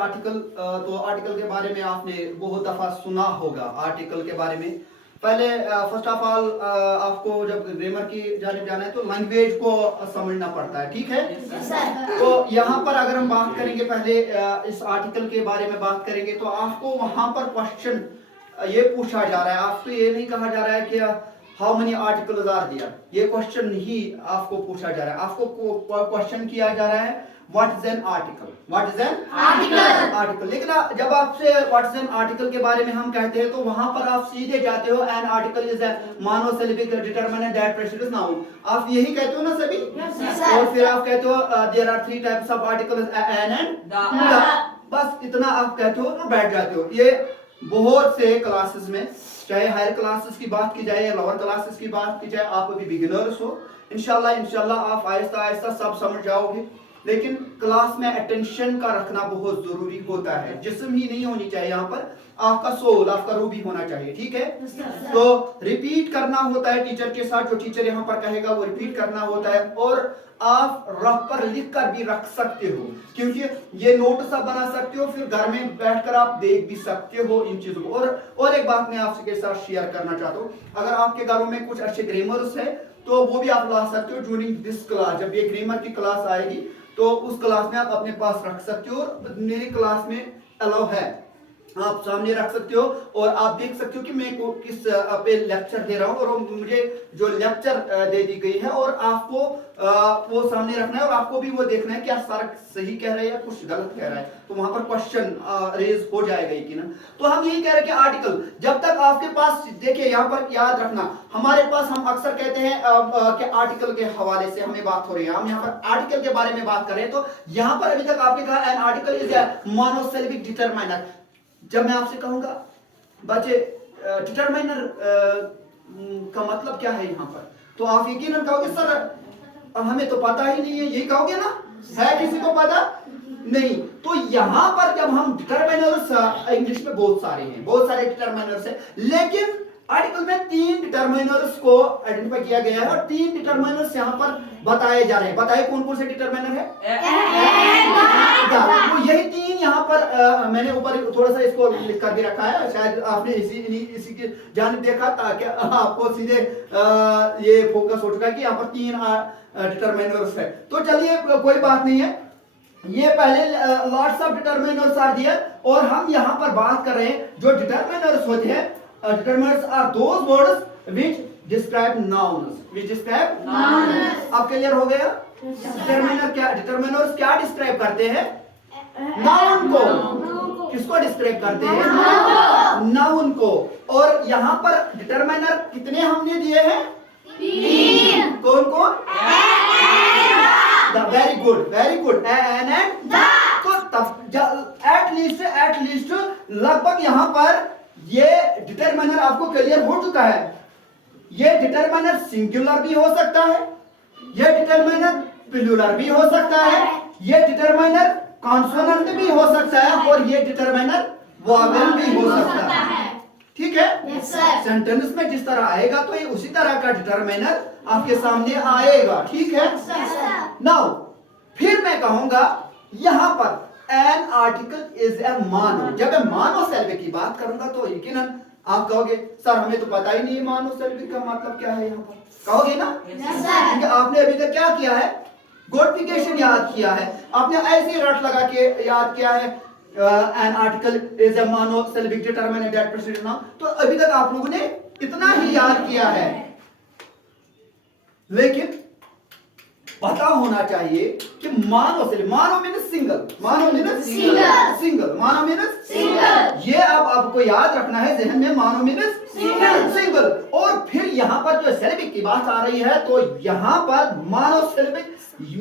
Article, तो article के बारे में आपने बहुत दफा सुना होगा आर्टिकल के बारे में। पहले फर्स्ट ऑफ ऑल आपको जब ग्रामर की जाने जाना है तो लैंग्वेज को समझना पड़ता है, ठीक है। तो यहाँ पर अगर हम बात करेंगे पहले इस आर्टिकल के बारे में बात करेंगे तो आपको वहां पर क्वेश्चन ये पूछा जा रहा है, आपको ये नहीं कहा जा रहा है कि how many articles are there, ये क्वेश्चन नहीं आपको पूछा जा रहा है। आपको क्वेश्चन किया जा रहा है what is an article, what is an article. लेकिन जब आपसे व्हाट इज एन आर्टिकल के बारे में हम कहते हैं तो वहां पर आप सीधे जाते हो an article is a monosyllabic determinant that precedes noun, आप यही कहते हो ना सभी। और फिर आप कहते हो there are three types of articles an and the, बस इतना आप कहते हो और बैठ जाते हो। ये बहुत से क्लासेस में, चाहे हायर क्लासेस की बात की जाए या लोअर क्लासेस की बात की जाए, आप अभी बिगिनर्स हो, इंशाल्लाह आप आहिस्ता आहिस्ता सब समझ जाओगे। लेकिन क्लास में अटेंशन का रखना बहुत जरूरी होता है, जिस्म ही नहीं होनी चाहिए यहाँ पर, आपका सोल, आपका रूह भी होना चाहिए, ठीक है। तो रिपीट करना होता है टीचर के साथ, जो टीचर यहाँ पर कहेगा वो रिपीट करना होता है। और आप रफ पर लिख कर भी रख सकते हो, क्योंकि ये नोट्स आप बना सकते हो, फिर घर में बैठकर आप देख भी सकते हो इन चीजों को। और एक बात मैं आपके साथ शेयर करना चाहता हूँ, अगर आपके घरों में कुछ अच्छे ग्रामर्स है तो वो भी आप ला सकते हो ड्यूरिंग दिस क्लास। जब ये ग्रामर की क्लास आएगी तो उस क्लास में आप अपने पास रख सकते हो, और मेरी क्लास में अलाउ है, आप सामने रख सकते हो और आप देख सकते हो कि मैं को किस पे लेक्चर दे रहा हूँ, और मुझे जो लेक्चर दे दी गई है और आपको वो सामने रखना है और आपको भी वो देखना है क्या सर सही कह रहे हैं या कुछ गलत कह रहा है, तो वहां पर क्वेश्चन रेज हो जाएगा कि ना। तो हम यही कह रहे हैं कि आर्टिकल जब तक आपके पास, देखिए यहाँ पर याद रखना, हमारे पास हम अक्सर कहते हैं कि आर्टिकल के हवाले से हमें बात हो रही है, हम यहाँ पर आर्टिकल के बारे में बात कर रहे हैं। तो यहाँ पर अभी तक आपने कहा N article is a monosyllabic determiner. जब मैं आपसे कहूंगा बच्चे डिटरमिनर का मतलब क्या है यहाँ पर, तो आप यकीनन कहोगे सर हमें तो पता ही नहीं है, यही कहोगे ना, है किसी को पता नहीं। तो यहाँ पर जब हम डिटरमिनर्स, इंग्लिश में बहुत सारे हैं, बहुत सारे डिटरमिनर्स हैं, लेकिन आर्टिकल में 3 डिटरमिनर्स को आइडेंटिफाई किया गया है और 3 डिटरमिनर्स यहाँ पर बताए जा रहे हैं। बताइए कौन कौन से डिटरमिनर है? तो यही 3 यहाँ पर मैंने ऊपर थोड़ा सा इसको लिख कर भी रखा है, शायद आपने इसी की जानिब देखा ताकि आपको सीधे ये फोकस हो चुका है कि यहाँ पर 3 डिटरमिनर्स है। तो चलिए कोई बात नहीं है, ये पहले lots of determiners are there, और हम यहाँ पर बात कर रहे हैं जो डिटरमिनर्स होते हैं, determinants are those words which describe nouns, अब क्लियर हो गया? डिटरमिनर्स क्या डिस्क्राइब करते हैं? नाउन को। किसको डिस्क्राइब करते हैं? नाउन को। और यहाँ पर डिटरमिनर कितने हमने दिए हैं? 3। कौन कौन? Very good, an and the. तो एट लीस्ट लगभग यहाँ पर ये डिटरमिनर आपको क्लियर हो चुका है। ये डिटरमिनर सिंगुलर भी हो सकता है, ये डिटरमिनर प्लूरल भी हो सकता है, ये डिटरमिनर कॉन्सोनेंट भी हो सकता है, और ये डिटरमिनर वोवेल भी हो सकता है, ठीक है। सेंटेंस में जिस तरह आएगा तो ये उसी तरह का डिटरमिनर आपके सामने आएगा, ठीक है। नाउ फिर मैं कहूंगा यहां पर एन आर्टिकल इज ए मानो। जब मैं मोनोसिलेबिक की बात करूंगा तो यकीनन आप कहोगे सर हमें तो पता ही नहीं मोनोसिलेबिक का मतलब क्या है, यहाँ पर कहोगे ना, क्योंकि आपने अभी तक क्या किया है? गॉडिफिकेशन याद किया है, आपने ऐसे रट लगा के याद किया है an article is a monosyllabic determinant that precedes noun. तो अभी तक आप लोगों ने इतना ही याद किया है, लेकिन पता होना चाहिए कि मानो मीनस सिंगल, मानो मीनस सिंगल, ये अब आपको याद रखना है जहन में, मानो मीनस सिंगल। और फिर यहाँ पर जो सिलेबिक की बात आ रही है तो यहाँ पर monosyllabic,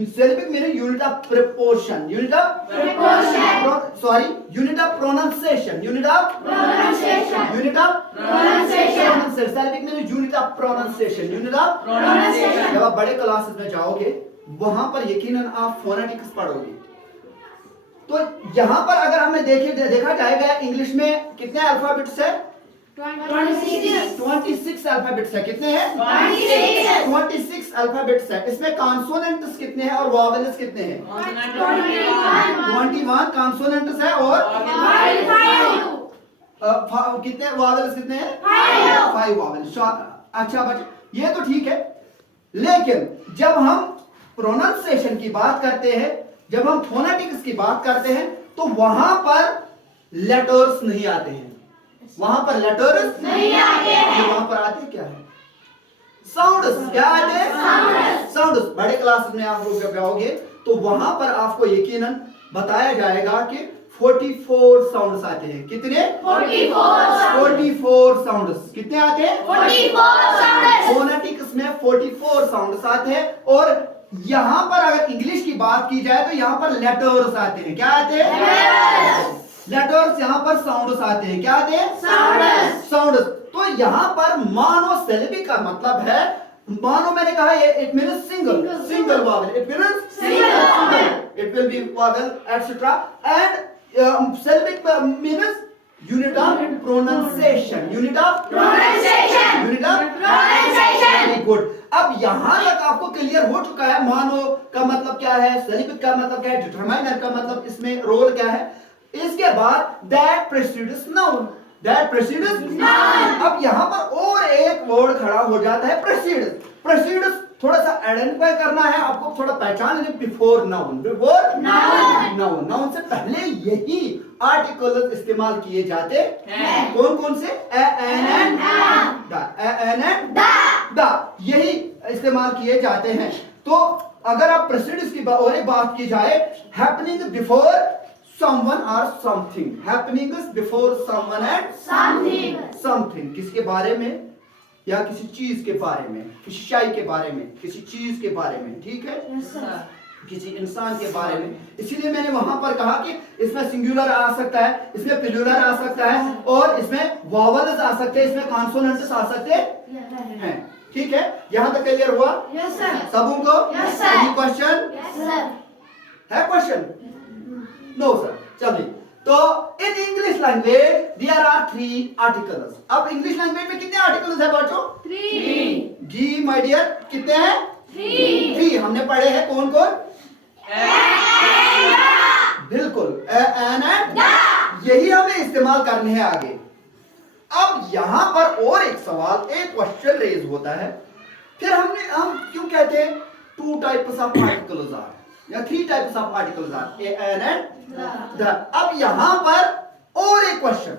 syllabic meaning unit of proportion, unit of pronunciation, syllabic meaning unit of pronunciation. जब आप बड़े क्लासेस में जाओगे वहां पर यकीनन आप फोनेटिक्स पढ़ोगे, तो यहां पर अगर हमें देखा जाएगा इंग्लिश में कितने अल्फाबेट्स है? 26 अल्फाबेट्स है। कितने हैं? 26 अल्फाबेट्स है। इसमें कॉन्सोनेंट्स कितने हैं और वॉवेल्स कितने हैं? 21 कॉन्सोनेंट्स है और कितने वॉवेल्स कितने हैं? 5 वॉवेल्स। अच्छा बच्चे, ये तो ठीक है, लेकिन जब हम प्रोनाउंसिएशन की बात करते हैं, जब हम फोनेटिक्स की बात करते हैं, तो वहां पर लेटर्स नहीं आते हैं। वहां पर लेटर्स नहीं आते हैं। वहां पर आते क्या है? साउंड्स। क्या आते हैं? साउंड्स। बड़े क्लास में आप लोग जब आओगे तो वहां पर आपको यकीनन बताया जाएगा कि 44 साउंड्स आते हैं। कितने? 44 साउंड्स। कितने आते हैं? 44 साउंड्स। फोनेटिक्स में 44 साउंड्स आते हैं। और यहां पर अगर इंग्लिश की बात की जाए तो यहां पर लेटर्स आते हैं। क्या आते हैं? लेटर्स। यहां पर साउंड्स आते हैं। क्या आते हैं? साउंड्स। तो यहां पर मानो सिलेबी का मतलब है, मानो मैंने कहा ये it means single vowel, it means single, it will be vowel etcetera, and syllabic means unit of pronunciation. Very good. अब यहां तक आपको क्लियर हो चुका है मानो का मतलब क्या है, syllabic का मतलब क्या है, डिटरमाइनर का मतलब इसमें रोल क्या है। इसके बाद that precedes noun. अब यहां पर और एक वर्ड खड़ा हो जाता है precedes थोड़ा सा आइडेंटिफाई करना है आपको, थोड़ा पहचान लेना। बिफोर नाउन नाउन से पहले यही आर्टिकल्स इस्तेमाल किए जाते हैं। कौन कौन से? एन एंड द, यही इस्तेमाल किए जाते हैं। तो अगर आप प्रेसिडेंस की और एक बात की जाए, happening before someone or something, happenings before someone and something, किसके बारे में? या किसी चीज के बारे में, किसी शाय के बारे में, किसी चीज के बारे में, ठीक है? किसी इंसान के बारे में। इसीलिए मैंने वहां पर कहा कि इसमें सिंगुलर आ सकता है, इसमें प्लूरल आ सकता है, और इसमें वॉवेल्स आ सकते हैं, इसमें कॉन्सोनेंट्स आ सकते हैं। ठीक है? यहां तक क्लियर हुआ सबों को? एनी क्वेश्चन है? क्वेश्चन? No sir. चलिए, तो in English language there are 3 articles. अब इंग्लिश लैंग्वेज में कितने आर्टिकल्स है बच्चों? 3। जी माय डियर, कितने हैं? 3। हमने पढ़े हैं कौन कौन? बिल्कुल, एन एंड यही हमें इस्तेमाल करने हैं आगे। अब यहां पर और एक सवाल, एक क्वेश्चन रेज होता है, फिर हम क्यों कहते हैं 2 टाइप्स ऑफ आर्टिकल्स आर या 3 types of articles are, an and the. अब यहां पर और एक क्वेश्चन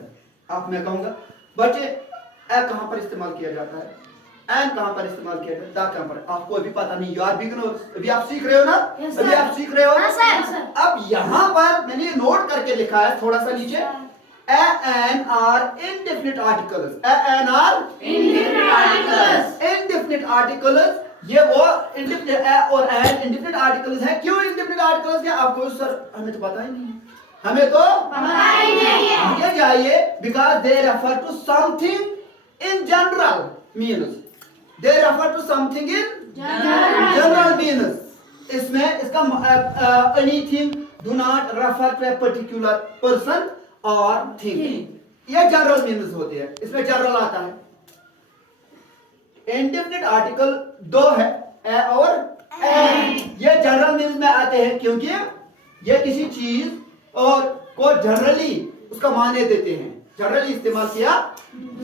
आप मैं कहूंगा, बच्चे ए कहां पर इस्तेमाल किया जाता है, एन कहां पर इस्तेमाल किया जाता है, द कहां पर? आपको अभी पता नहीं, यू आर बिगिनर्स, अभी आप सीख रहे हो ना? अभी आप सीख रहे हो। अब यहां पर मैंने ये नोट करके लिखा है थोड़ा सा नीचे, an are indefinite articles. An are indefinite articles. ये वो इंडेफिनिट और एन इंडेफिनिट आर्टिकल्स है। क्यों इंडेफिनिट आर्टिकल्स है? आपको सर हमें तो पता ही नहीं, हमें तो पता ही नहीं है। आगे जाइए, because they refer to something in general means, they refer to something in general means. इसमें इसका anything do not refer to a particular person और थिंग, ये जनरल मीन्स होते हैं, इसमें जनरल आता है। इंडेफिनिट आर्टिकल 2 है, ए और एन। ये जनरल मीन्स में आते हैं क्योंकि ये किसी चीज और को जनरली उसका माने देते हैं, जनरली इस्तेमाल किया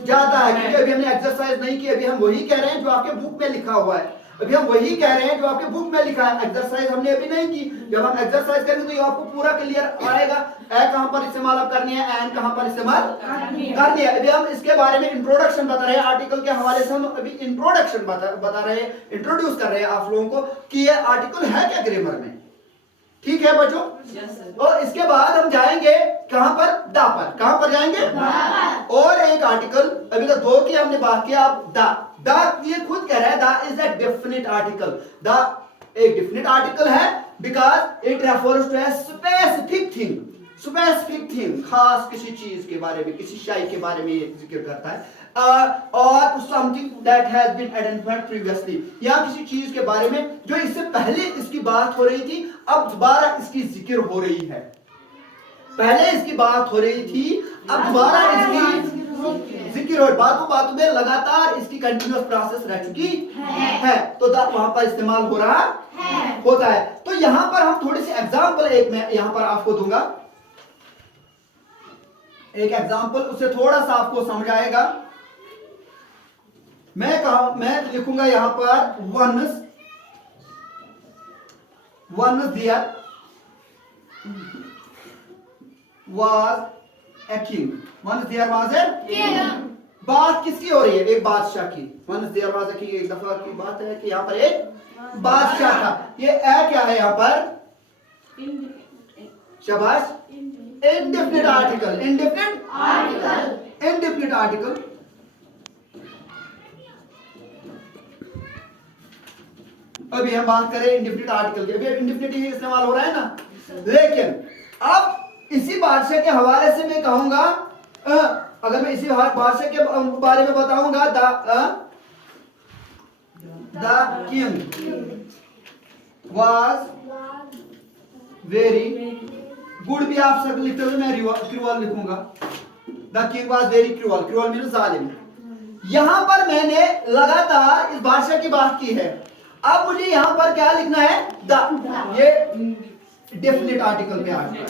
जाता है। क्योंकि अभी हमने एक्सरसाइज नहीं की, अभी हम वही कह रहे हैं जो आपके बुक में लिखा हुआ है, अभी हम वही कह रहे हैं जो आपके बुक में लिखा है। एक्सरसाइज हमने अभी नहीं की। जब हम एक्सरसाइज करेंगे तो ये आपको पूरा क्लियर आएगा, ए कहां पर इस्तेमाल आप करनी है, एन कहां पर इस्तेमाल करनी है। अभी हम इसके बारे में इंट्रोडक्शन बता रहे हैं, आर्टिकल के हवाले से हम अभी इंट्रोडक्शन बता रहे हैं, इंट्रोड्यूस कर रहे हैं आप लोगों को कि ये आर्टिकल है क्या ग्रामर में। ठीक है बच्चों? और इसके बाद हम जाएंगे कहां पर? दा पर। कहां पर जाएंगे? और एक आर्टिकल, अभी तो 2 की हमने बात किया, अब दा। दा ये खुद कह रहा है दा is a definite article. The एक डेफिनिट आर्टिकल है because it refers to a specific thing. Specific thing, खास किसी चीज के बारे में, किसी शाय के बारे में ये जिक्र करता है। और something that has been identified previously, या किसी चीज के बारे में जो इससे पहले इसकी बात हो रही थी, अब दोबारा इसकी जिक्र हो रही है। पहले इसकी बात हो रही थी, अब दोबारा इसकी जिक्र हो, बातों बातों में लगातार इसकी कंटिन्यूअस प्रोसेस रह चुकी है, तो द वहां पर इस्तेमाल हो रहा होता है। तो यहां पर हम थोड़ी सी एग्जांपल एक मैं यहां पर आपको दूंगा, एक एग्जांपल, उससे थोड़ा सा आपको समझ आएगा। मैं लिखूंगा यहां पर once there was a king, once there was a king। बात किसकी हो रही है? एक बादशाह की। once there was a king, एक दफा की बात है कि यहां पर एक बादशाह था। ये ए क्या है यहां पर? शाबाश, इंडेफिनिट आर्टिकल, इंडेफिनिट आर्टिकल। अभी हम बात करें इंडेफिनिट आर्टिकल की, अभी इंडेफिनिट ही इस्तेमाल हो रहा है ना, लेकिन अब इसी बादशाह के हवाले से मैं कहूंगा, अगर मैं इसी बादशाह के बारे में बताऊंगा, the king was very good, भी आप सब लिखते हुए मैं क्रूअल लिखूंगा। The king was very cruel, cruel means जालिम। यहां पर मैंने लगातार इस बादशाह की बात की है। अब मुझे यहां पर क्या लिखना है? द, ये डेफिनेट आर्टिकल पे आ चुका है।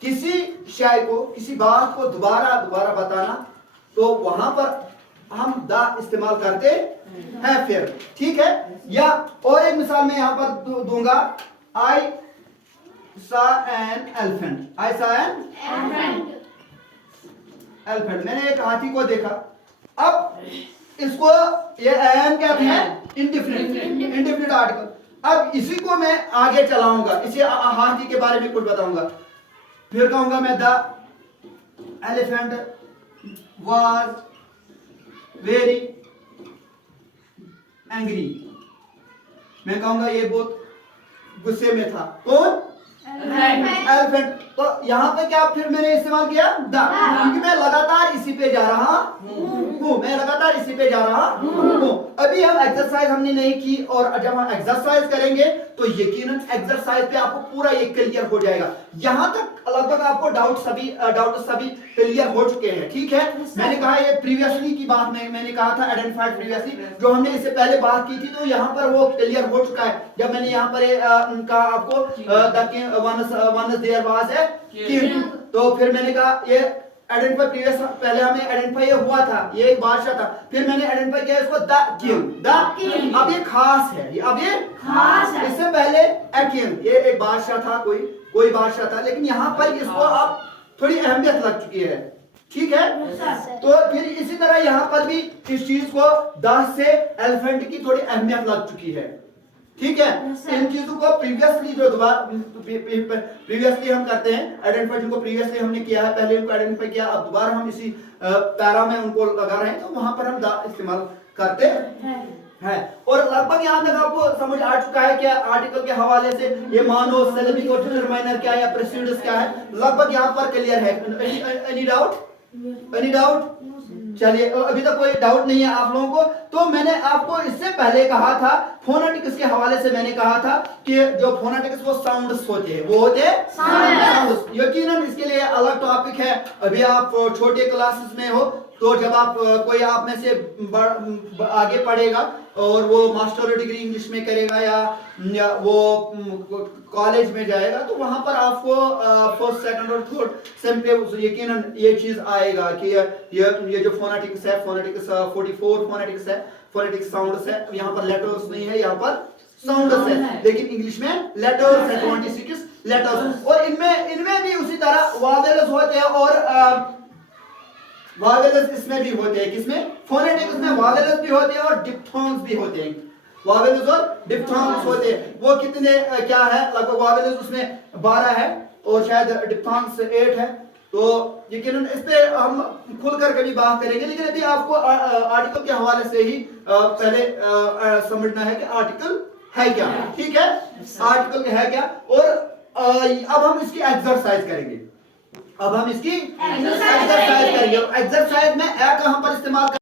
किसी शय को, किसी बात को दोबारा बताना, तो वहां पर हम द इस्तेमाल करते हैं फिर, ठीक है। या और एक मिसाल मैं यहां पर दूंगा, आई saw an elephant, I saw an elephant, मैंने एक हाथी को देखा। अब इसको ये एन क्या है? Indefinite article. अब इसी को मैं आगे चलाऊंगा, इसी हाथी के बारे में कुछ बताऊंगा, फिर कहूंगा मैं the elephant was very angry, मैं कहूंगा ये बहुत गुस्से में था। कौन? एलिफेंट। तो यहाँ पे क्या फिर मैंने इस्तेमाल किया? द, क्योंकि मैं लगातार इसी पे जा रहा हूँ, मैं लगातार इसी पे जा रहा हूँ। अभी हम एक्सरसाइज हमने नहीं की, और जब हम एक्सरसाइज करेंगे तो यकीनन एक्सरसाइज पे आपको पूरा ये क्लियर हो जाएगा। यहाँ तक लगभग आपको डाउट सभी क्लियर हो चुके हैं, ठीक है। मैंने कहा ये प्रीवियसली की बात मैंने कहा था, आइडेंटिफाइड प्रीवियसली, जो हमने इससे पहले बात की थी, तो यहाँ पर वो क्लियर हो चुका है। जब मैंने यहाँ पर कहा आपको once there was a king, तो फिर मैंने कहा ये आइडेंटिफाई प्रीवियस, पहले हमें आइडेंटिफाई हुआ था, ये एक बादशाह था, फिर मैंने आइडेंटिफाई किया इसको द किंग, अब ये खास है, अब ये खास है। इससे पहले ए किंग, ये एक बादशाह था, कोई बादशाह था, लेकिन यहाँ पर इसको अब थोड़ी अहमियत लग चुकी है, ठीक है। तो फिर इसी तरह यहाँ पर भी इस चीज को द से एलिफेंट की थोड़ी अहमियत लग चुकी है, ठीक है। इन चीजों को प्रीवियसली प्रीवियसली हम करते हैं, आइडेंटिफाई जिनको प्रीवियसली हमने किया है, पहले उनको आइडेंटिफाई किया, अब दोबारा हम इसी पैरा में उनको लगा रहे हैं, तो वहां पर हम द इस्तेमाल करते हैं। और लगभग यहाँ तक आपको समझ आ चुका है कि आर्टिकल के हवाले से ये मानो, सिलेबिक और डिटरमाइनर क्या है, या प्रेसिडेंस क्या है, लगभग यहाँ पर क्लियर है। Any doubt? चलिए, अभी तक कोई डाउट नहीं है आप लोगों को। तो मैंने आपको इससे पहले कहा था, फोनेटिक्स के हवाले से मैंने कहा था कि जो फोनेटिक्स वो साउंड्स होते हैं, वो होते हैं साउंड्स। यकीनन इसके लिए अलग टॉपिक है। अभी आप छोटे क्लासेस में हो, तो जब आप कोई आप में से आगे पढ़ेगा और वो मास्टर डिग्री इंग्लिश में करेगा, या वो कॉलेज में जाएगा, तो वहां पर आपको फर्स्ट सेकंड और थर्ड सेम पे यकीनन ये चीज आएगा कि ये जो फोनेटिक्स है, फोनेटिक्स 44 फोनेटिक्स है, फोनेटिक्स साउंड्स है। यहाँ पर लेटर्स नहीं है, यहाँ पर साउंड्स है, लेकिन इंग्लिश में लेटर्स है, 26 लेटर्स। और इनमें भी उसी तरह वावेल्स होते हैं, और वावेल्स इसमें भी होते हैं। किसमें? फोनेटिक्स में वावेल्स भी होते हैं और डिप्थोंग्स भी होते हैं। वावेल्स और डिप्थोंग्स होते हैं। वो कितने क्या है? लगभग वावेल्स उसमें 12 है और शायद डिप्थोंग्स 8 है। तो यकीनन इस पे हम खुलकर कभी बात करेंगे, लेकिन अभी आपको आर्टिकल के हवाले से ही पहले समझना है कि आर्टिकल है क्या, ठीक है। आर्टिकल है क्या, और अब हम इसकी एक्सरसाइज करेंगे। एक्सरसाइज करेंगे। एक्सरसाइज में ए कहां पर इस्तेमाल